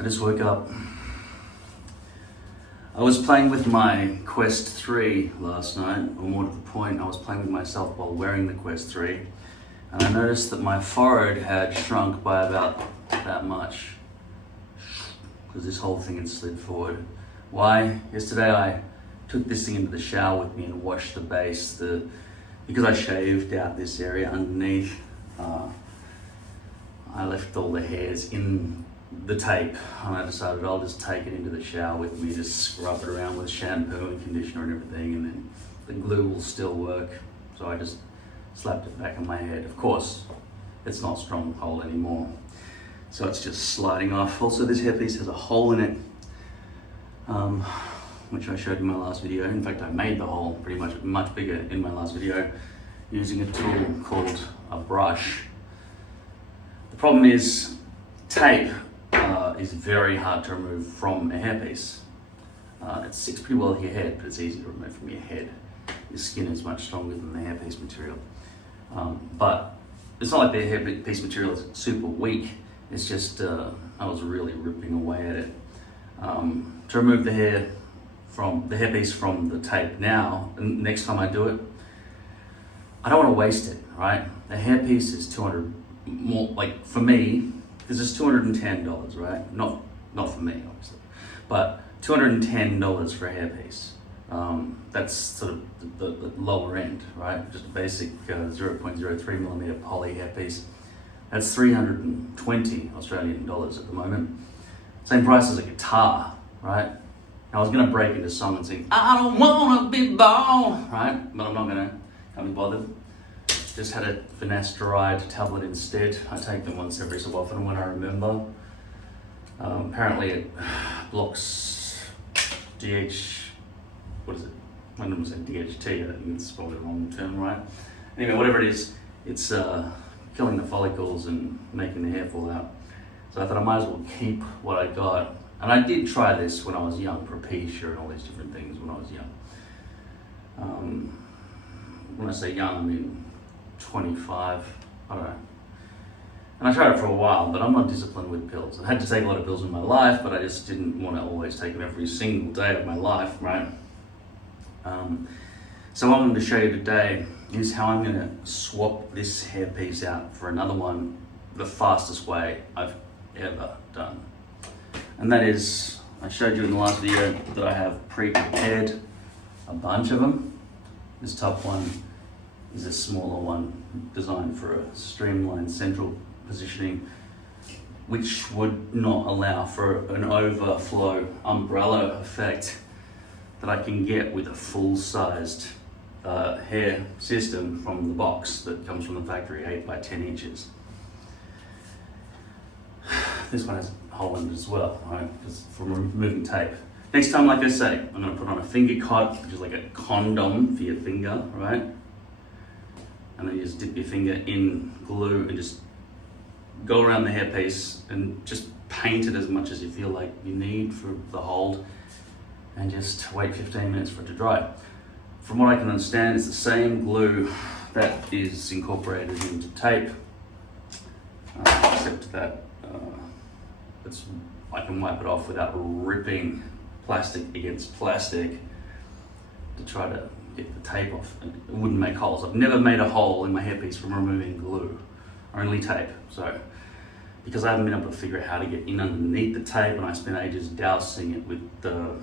I just woke up. I was playing with my Quest 3 last night, or more to the point, I was playing with myself while wearing the Quest 3, and I noticed that my forehead had shrunk by about that much, because this whole thing had slid forward. Why? Yesterday I took this thing into the shower with me and washed the base, because I shaved out this area underneath. I left all the hairs in the tape, and I decided I'll just take it into the shower with me, just scrub it around with shampoo and conditioner and everything, and then the glue will still work. So I just slapped it back on my head. Of course, it's not strong hold anymore, so it's just sliding off. Also, this hairpiece has a hole in it, which I showed in my last video. In fact, I made the hole pretty much bigger in my last video using a tool called a brush. The problem is tape is very hard to remove from a hairpiece. It sticks pretty well to your head, but it's easy to remove from your head. Your skin is much stronger than the hairpiece material. But it's not like the hairpiece material is super weak. It's just, I was really ripping away at it. To remove the hairpiece from the tape now, and next time I do it, I don't want to waste it, right? The hairpiece is $200 more, like for me, because it's $210, right? Not for me, obviously, but $210 for a hairpiece. That's sort of the lower end, right? Just a basic 0.03 millimeter poly hairpiece. That's 320 Australian dollars at the moment. Same price as a guitar, right? I was gonna break into song and sing, I don't wanna be bald, right? But I'm not gonna, can't be bothered. Just had a finasteride tablet instead. I take them once every so often when I remember. Apparently it blocks what is it? One of them said DHT, I think it's probably the wrong term, right? Anyway, whatever it is, it's killing the follicles and making the hair fall out. So I thought I might as well keep what I got. And I did try this when I was young, propecia and all these different things when I was young. When I say young, I mean 25, I don't know. And I tried it for a while, but I'm not disciplined with pills. I had to take a lot of pills in my life, but I just didn't want to always take them every single day of my life, right? So what I'm going to show you today is how I'm going to swap this hairpiece out for another one the fastest way I've ever done. And that is, I showed you in the last video that I have pre-prepared a bunch of them. This top one is a smaller one designed for a streamlined central positioning, which would not allow for an overflow umbrella effect that I can get with a full-sized hair system from the box that comes from the factory, 8 by 10 inches. This one has a hole in it as well, right? Because for removing tape. Next time, like I say, I'm going to put on a finger cot, which is like a condom for your finger, right? And then you just dip your finger in glue and just go around the hairpiece and just paint it as much as you feel like you need for the hold, and just wait 15 minutes for it to dry. From what I can understand, it's the same glue that is incorporated into tape, except that I can wipe it off without ripping plastic against plastic to try to get the tape off. It wouldn't make holes. I've never made a hole in my hairpiece from removing glue, only tape. So, because I haven't been able to figure out how to get in underneath the tape, and I spent ages dousing it with the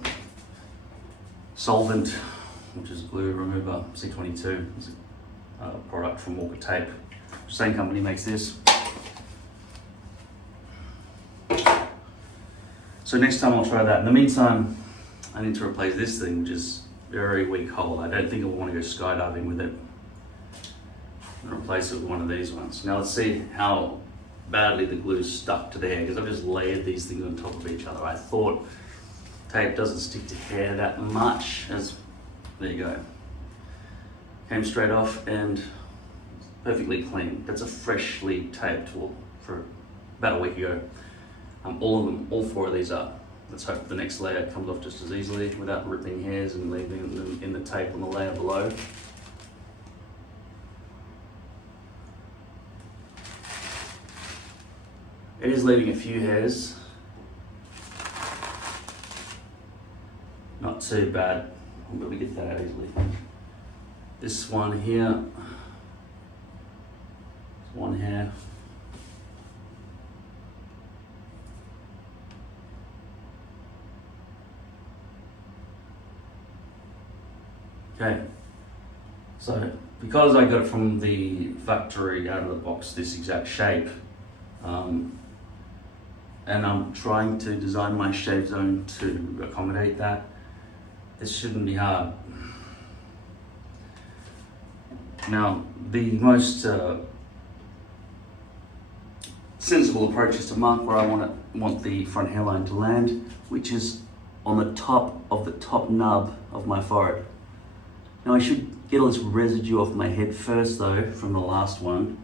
Solvent, which is glue remover, C22. It's a product from Walker Tape. Same company makes this. So next time I'll try that. In the meantime, I need to replace this thing, which is very weak hold. I don't think I want to go skydiving with it. I'm gonna replace it with one of these ones. Now let's see how badly the glue's stuck to the hair, because I've just layered these things on top of each other. I thought tape doesn't stick to hair that much, there you go. Came straight off and perfectly clean. That's a freshly taped tool for about a week ago. All of them, all 4 of these are. Let's hope the next layer comes off just as easily without ripping hairs and leaving them in the tape on the layer below. It is leaving a few hairs, too bad. But we get that out easily. This one here, one hair. Okay, so because I got it from the factory out of the box, this exact shape, and I'm trying to design my shave zone to accommodate that, this shouldn't be hard. Now, the most sensible approach is to mark where I want the front hairline to land, which is on the top of the top nub of my forehead. Now I should get all this residue off my head first though, from the last one,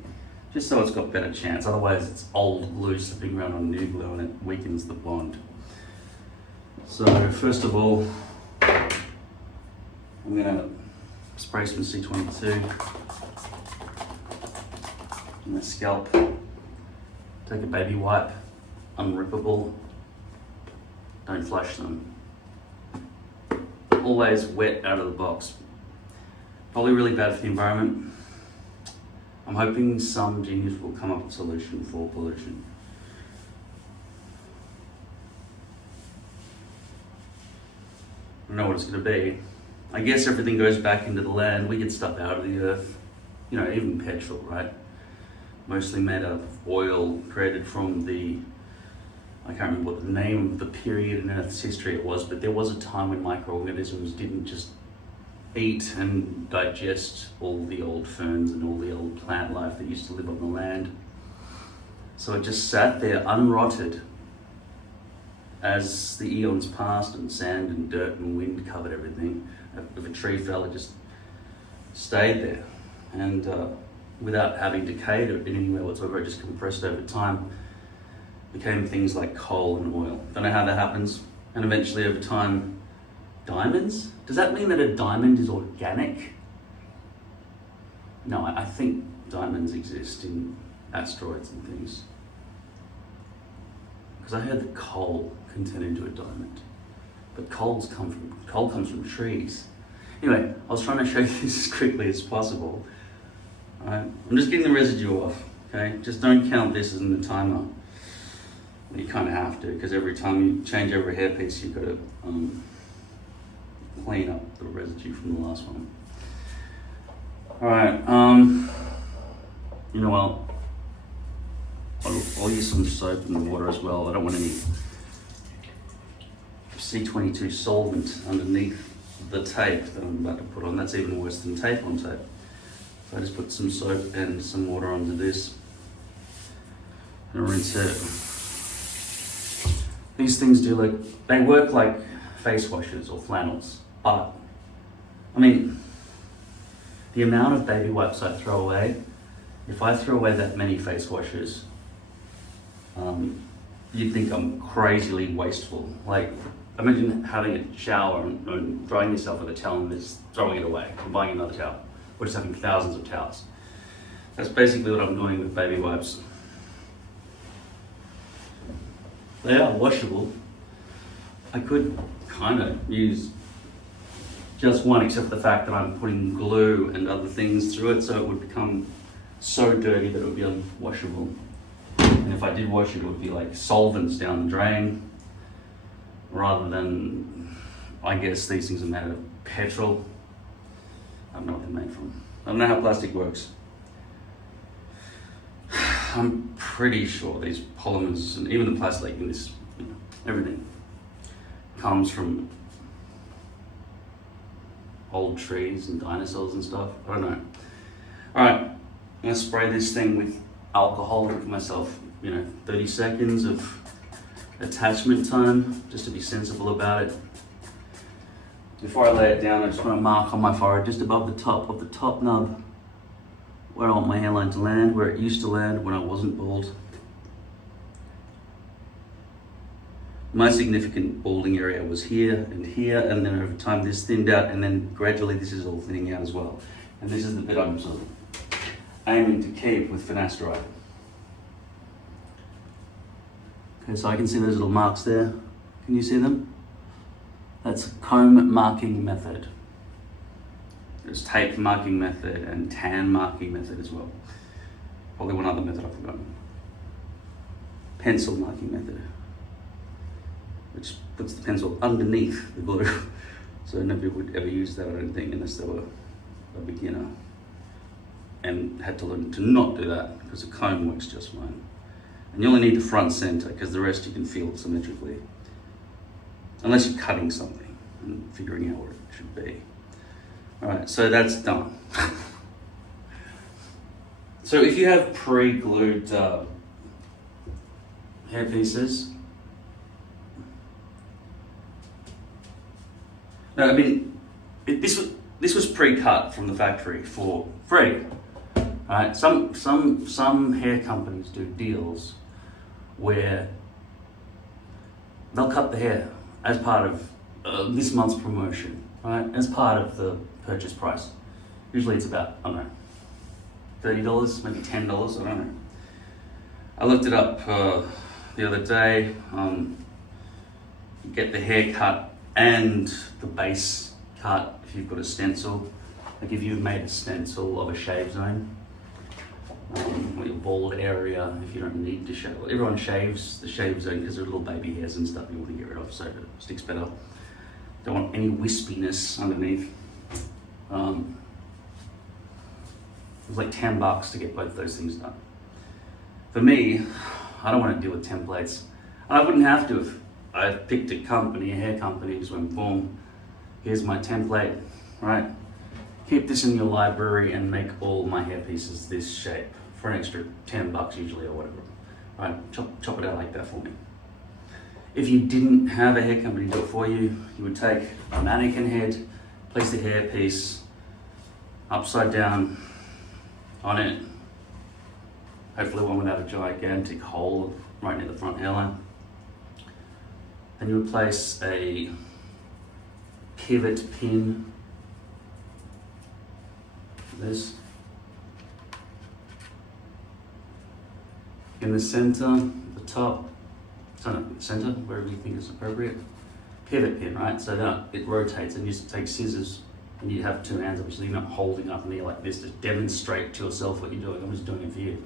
just so it's got better chance. Otherwise it's old glue slipping around on new glue and it weakens the bond. So first of all, I'm gonna spray some C22 on my scalp. Take a baby wipe, unrippable, don't flush them. Always wet out of the box. Probably really bad for the environment. I'm hoping some genius will come up with a solution for pollution. I don't know what it's going to be. I guess everything goes back into the land. We get stuff out of the earth. You know, even petrol, right? Mostly made out of oil created from the, I can't remember what the name of the period in Earth's history it was, but there was a time when microorganisms didn't just eat and digest all the old ferns and all the old plant life that used to live on the land. So it just sat there unrotted as the eons passed and sand and dirt and wind covered everything. If a tree fell, it just stayed there. And without having decayed in any way whatsoever, it just compressed over time, became things like coal and oil. Don't know how that happens. And eventually over time, diamonds? Does that mean that a diamond is organic? No, I think diamonds exist in asteroids and things. Because I heard that coal can turn into a diamond. But coal comes from trees. Anyway, I was trying to show you this as quickly as possible. Alright, I'm just getting the residue off, okay? Just don't count this as in the timer. You kind of have to, because every time you change over a hairpiece, you've got to clean up the residue from the last one. Alright, you know what? I'll use some soap in the water as well. I don't want any C22 solvent underneath the tape that I'm about to put on. That's even worse than tape on tape. So I just put some soap and some water onto this and rinse it. These things they work like face washes or flannels, but I mean, the amount of baby wipes I throw away, if I throw away that many face washes, you'd think I'm crazily wasteful. Like, imagine having a shower and drying yourself with a towel and just throwing it away and buying another towel, or just having thousands of towels. That's basically what I'm doing with baby wipes. They are washable. I could kind of use just one, except for the fact that I'm putting glue and other things through it, so it would become so dirty that it would be unwashable. And if I did wash it, it would be like solvents down the drain, rather than, I guess these things are made out of petrol. I don't know what they're made from. I don't know how plastic works. I'm pretty sure these polymers and even the plastic in this, everything comes from old trees and dinosaurs and stuff. I don't know. All right, I'm gonna spray this thing with alcohol to give myself, 30 seconds of attachment time, just to be sensible about it. Before I lay it down, I just want to mark on my forehead, just above the top of the top nub, where I want my hairline to land, where it used to land when I wasn't bald. My significant balding area was here, and then over time this thinned out, and then gradually this is all thinning out as well. And this is the bit I'm sort of aiming to keep with finasteride. Okay, so I can see those little marks there. Can you see them? That's a comb marking method. There's tape marking method and tan marking method as well. Probably one other method I've forgotten. Pencil marking method, which puts the pencil underneath the glue. So nobody would ever use that, I don't think, unless they were a beginner and had to learn to not do that, because the comb works just fine. And you only need the front center, because the rest you can feel symmetrically. Unless you're cutting something and figuring out where it should be. All right, so that's done. So if you have pre-glued hair pieces, no, I mean, this was pre-cut from the factory for free. Right? Some hair companies do deals where they'll cut the hair as part of this month's promotion, right? As part of the purchase price. Usually it's about, I don't know, $30, maybe $10, I don't know. I looked it up the other day. You get the hair cut and the base cut if you've got a stencil. Like if you've made a stencil of a shave zone, or your bald area, if you don't need to shave. Everyone shaves the shave zone because there are little baby hairs and stuff you want to get rid of, so it sticks better. Don't want any wispiness underneath. It was like $10 to get both those things done. For me, I don't want to deal with templates. And I wouldn't have to if I picked a company, a hair company, just went boom, here's my template, right? Keep this in your library and make all my hair pieces this shape for an extra $10 usually or whatever. Right, chop it out like that for me. If you didn't have a hair company do it for you, you would take a mannequin head, place the hair piece upside down on it, hopefully one without a gigantic hole right near the front hairline. Then you would place a pivot pin, this, in the center, the top, so no, center, wherever you think is appropriate. Pivot pin, right? So that it rotates, and you just take scissors and you have two hands, obviously you're not holding up in the air like this to demonstrate to yourself what you're doing. I'm just doing it for you.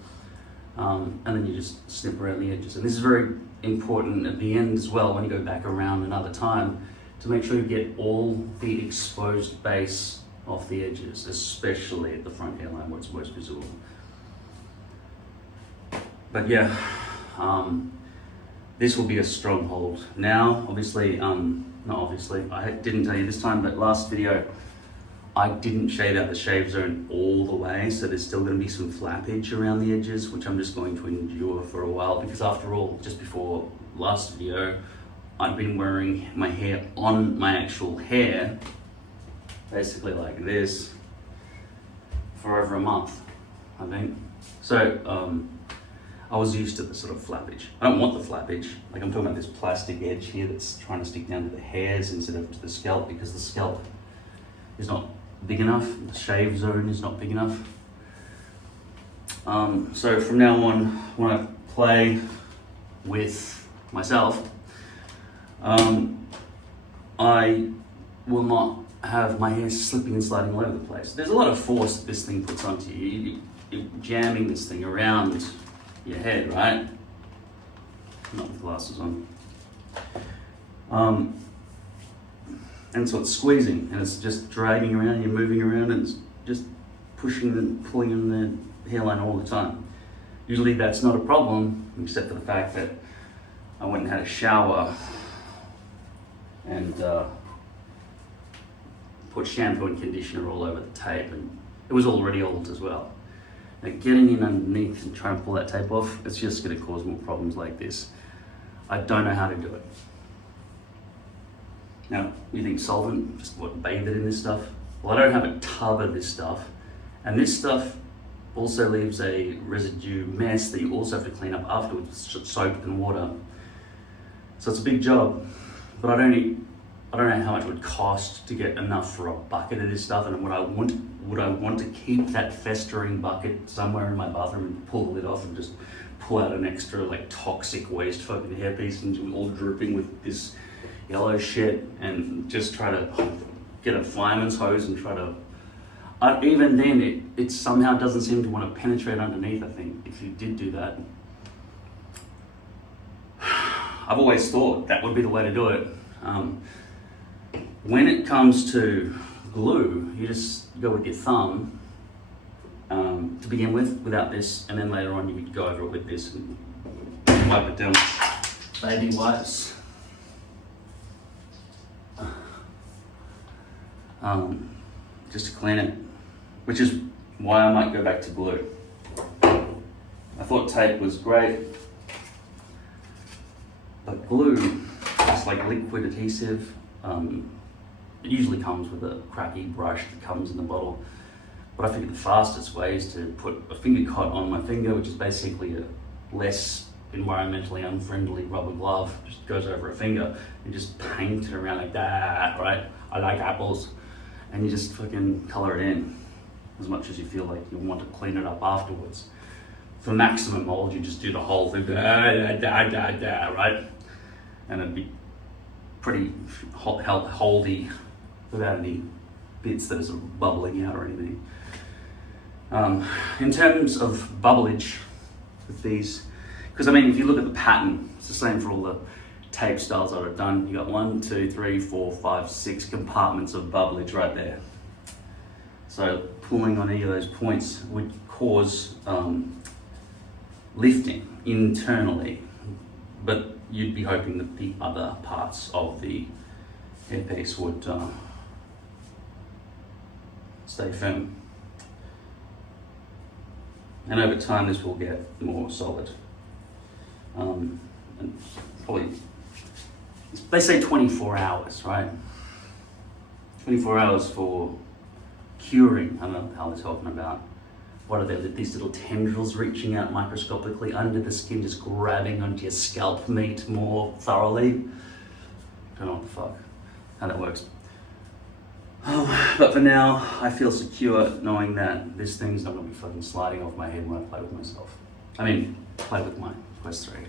And then you just snip around the edges. And this is very important at the end as well, when you go back around another time, to make sure you get all the exposed base off the edges, especially at the front hairline where it's most visible. But yeah, this will be a stronghold. Now, obviously, not obviously, I didn't tell you this time, but last video, I didn't shade out the shave zone all the way, so there's still going to be some flappage around the edges, which I'm just going to endure for a while, because after all, just before last video, I've been wearing my hair on my actual hair, basically like this, for over a month, I think. So I was used to the sort of flappage. I don't want the flappage. Like I'm talking about this plastic edge here that's trying to stick down to the hairs instead of to the scalp, because the scalp is not big enough, the shave zone is not big enough. So from now on, when I play with myself, I will not have my hair slipping and sliding all over the place. There's a lot of force that this thing puts onto you. You're jamming this thing around your head, right? Not with glasses on. And so it's squeezing and it's just dragging around, you're moving around, and it's just pushing and pulling in the hairline all the time. Usually that's not a problem, except for the fact that I went and had a shower and put shampoo and conditioner all over the tape, and it was already old as well. Now getting in underneath and trying to pull that tape off, it's just going to cause more problems like this. I don't know how to do it. Now, you think solvent, just what, bathe it in this stuff? Well, I don't have a tub of this stuff, and this stuff also leaves a residue mess that you also have to clean up afterwards with soap and water. So it's a big job, but I don't know how much it would cost to get enough for a bucket of this stuff, and would I want to keep that festering bucket somewhere in my bathroom and pull the lid off and just pull out an extra like toxic waste fucking hairpiece and all dripping with this yellow shit and just try to get a fireman's hose and try to, even then it somehow doesn't seem to want to penetrate underneath. I think if you did do that, I've always thought that would be the way to do it. When it comes to glue, you just go with your thumb to begin with, without this, and then later on you would go over it with this and wipe it down. Baby wipes. Just to clean it, which is why I might go back to glue. I thought tape was great, but glue, it's like liquid adhesive. It usually comes with a crappy brush that comes in the bottle, but I think the fastest way is to put a finger cot on my finger, which is basically a less environmentally unfriendly rubber glove. Just goes over a finger and just paint it around like that, right? I like apples. And you just fucking color it in as much as you feel like you want to clean it up afterwards. For maximum mold, you just do the whole thing, right? And it'd be pretty holdy without any bits that are sort of bubbling out or anything. In terms of bubblage with these, because I mean, if you look at the pattern, it's the same for all the tape styles that I've done. You got 1, 2, 3, 4, 5, 6 compartments of bubblage right there. So pulling on any of those points would cause lifting internally, but you'd be hoping that the other parts of the hairpiece would stay firm. And over time this will get more solid. And probably, they say 24 hours, right? 24 hours for curing. I don't know what the hell they're talking about. What are they, these little tendrils reaching out microscopically under the skin, just grabbing onto your scalp meat more thoroughly? Don't know what the fuck, how that works. But for now, I feel secure knowing that this thing's not gonna be fucking sliding off my head when I play with myself. I mean, play with my Quest 3.